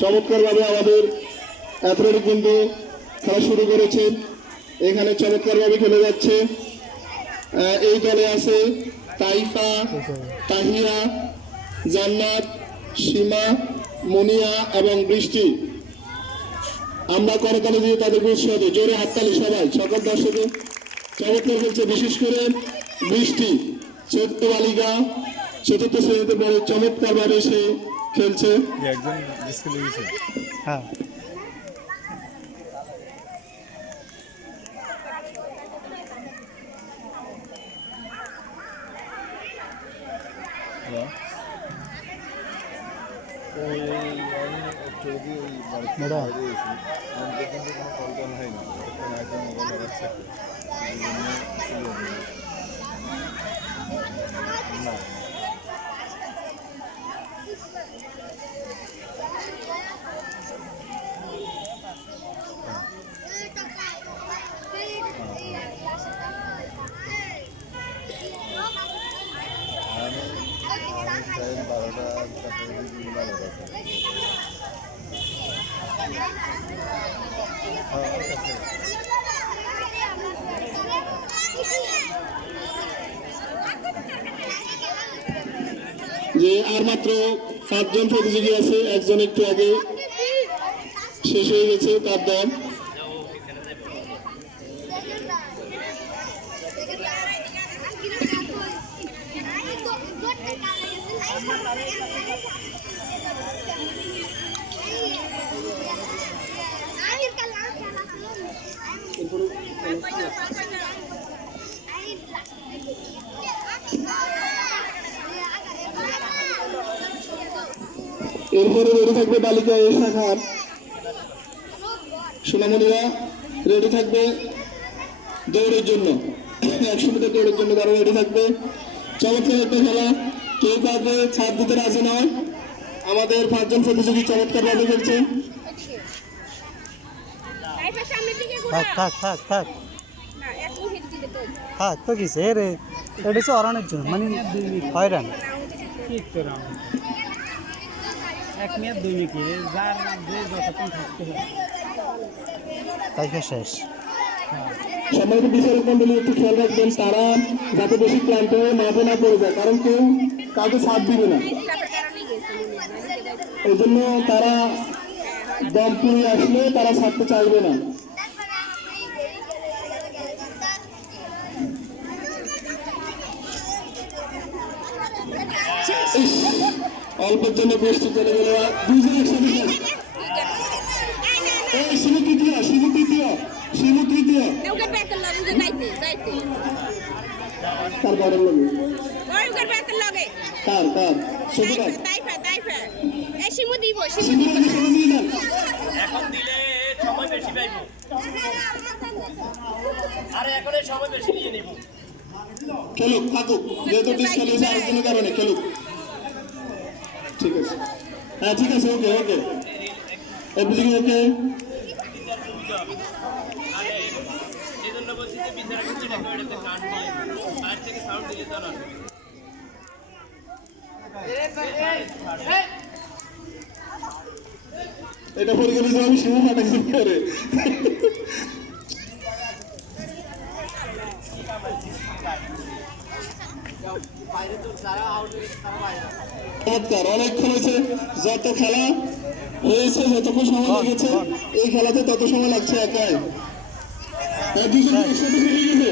চমৎকারভাবে আমাদের অ্যাথলেটিক কিন্তু খেলা শুরু করেছে এখানে চমৎকারভাবে খেলে যাচ্ছে। এই দলে আছে তাইফা, তাহিয়া, জান্নাত, সীমা, মুনিয়া এবং বৃষ্টি। আমরা করতালি দিয়ে তাদেরকে উৎসাহ জোরে হাততালি সবাই, সকল দর্শকে চমৎকার খেলছে। বিশেষ করে বৃষ্টি চোদ্দ বালিকা, চতুর্থ শ্রেণীতে বড় চমৎকার ভাবে সে খেলছে একজন স্কুলে গেছে হ্যাঁ হ্যালো ওই আমি যদি ওই বাড়িতে ম্যাডাম। বাইরে গেছি আমি দেখলাম যে কোনো কল টল হয়নি তখন একজন মোবাইল লাগাচ্ছে এই জন্য শুয়ে দিলাম। না আমি যে আর মাত্র পাঁচজন প্রতিযোগী আছে একজন একটু আগে শেষ হয়ে গেছে তার দল। এরপরে রেডি থাকবে বালিকা এ শাখার সোনামণিরা রেডি থাকবে দৌড়ের জন্য। একশো মিটার দৌড়ের জন্য তারা রেডি থাকবে। চমৎকার একটা খেলা। কেউ কাউকে ছাড় দিতে রাজি নয়। আমাদের পাঁচজন প্রতিযোগী চমৎকার ভাবে খেলছে। থাক থাক থাক থাক। থাক তো কিসে এ রে? এটা হচ্ছে অরানের জন্য মানে হয়রান। এক মিনিট দুই মিনিট যার যে যতক্ষণ থাকতে হয় তাইফা শেষ। সম্মানিত বিচারক মন্ডলী একটু খেয়াল রাখবেন তারা যাতে বেশি ক্লান্ত হয়ে মাঠে না পড়ে যায় কারণ কেউ কাউকে সাথ দিবে না। এই জন্য তারা দম আসলে তারা ছাড়তে চাইবে না। অল্পের জন্য প্রস্তুত চলে গেল। আর দুইজন একসাথে। এই শিবু তৃতীয় শিবু তৃতীয় শিবু তৃতীয়। ওকে ব্যাকের লগে ওই ওকে ব্যাকের লগে কার কার সুবিধা তাইফা তাইফা এই শিমু দিব নেন এখন দিলে সময় বেশি পাইব আরে এখন সময় বেশি নিয়ে নিব খেলুক থাকুক যেহেতু ডিসকালিয়েছে আরেকজনের কারণে খেলুক ঠিক আছে হ্যাঁ ঠিক আছে ওকে ওকে এভরিথিং ওকে আরে এই জন্য বলছি যে বিচারা কিন্তু এটা পরিকল্পিত আমি শিবু পাঠাইছি করে চমৎকার অনেকক্ষণ হয়েছে যত খেলা হয়েছে যতক্ষণ সময় লেগেছে এই খেলাতে তত সময় লাগছে একাই। এক দুজন একসাথে বেরিয়ে গেছে